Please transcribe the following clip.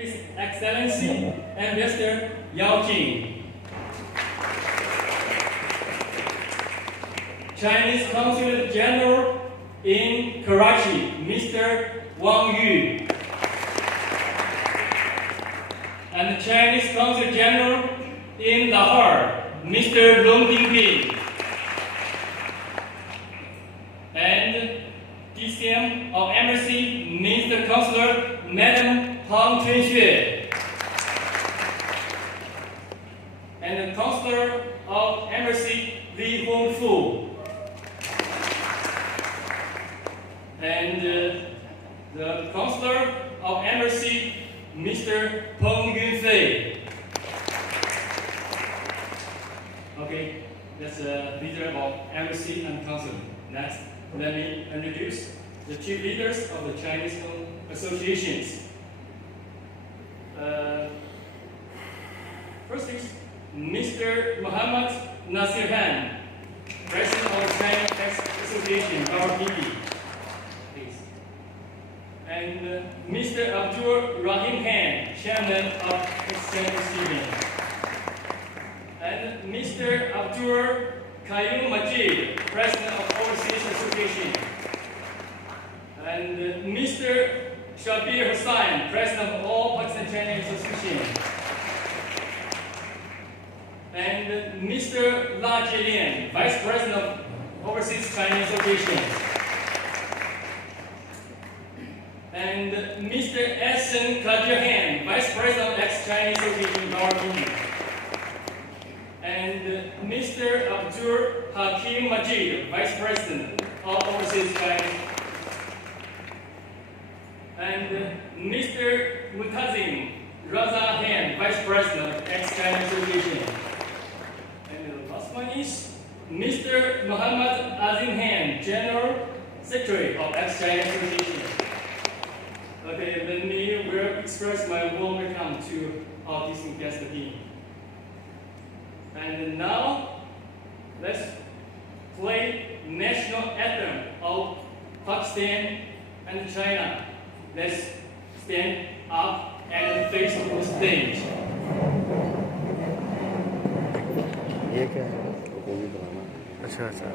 His Excellency Ambassador Yao Jing, Chinese Consul General in Karachi, Mr. Wang Yu, and the Chinese Consul General in Lahore, Mr. Long Bingbing, and DCM of Embassy, Mr. Consular, Madam Pang Chunxue, and the Consular of Embassy, Li Hongfu, and the Consular of Embassy, Mr. Peng Yunfei. Okay, that's the leader of Embassy and Consul. Next, let me introduce the chief leaders of the Chinese associations. First is Mr. Muhammad Nasir Han, President of the Chinese Tax Association, RPB. Please. And Mr. Abdul Rahim Han, Chairman of Exchange Receiving. And Mr. Abdul Qayyum Majid, President of Overseas Association. And Mr. Shabir Hussain, President of all Pakistan Chinese Association. And Mr. La Jilian, Vice President of Overseas Chinese Association. And Mr. Ehsan Kajahan, Vice President of Ex-Chinese Association, Darwin. And Mr. Abdul Hakim Majid, Vice President of Overseas Chinese. And Mr. Mutazim Raza Han, Vice President of Ex-Chinese Association. And the last one is Mr. Muhammad Azim Han, General Secretary of Ex-Chinese Association. Okay, let me express my warm welcome to our distinguished guest team. And now, let's play national anthem of Pakistan and China. Let's stand up and face the stage. ये क्या है? अच्छा अच्छा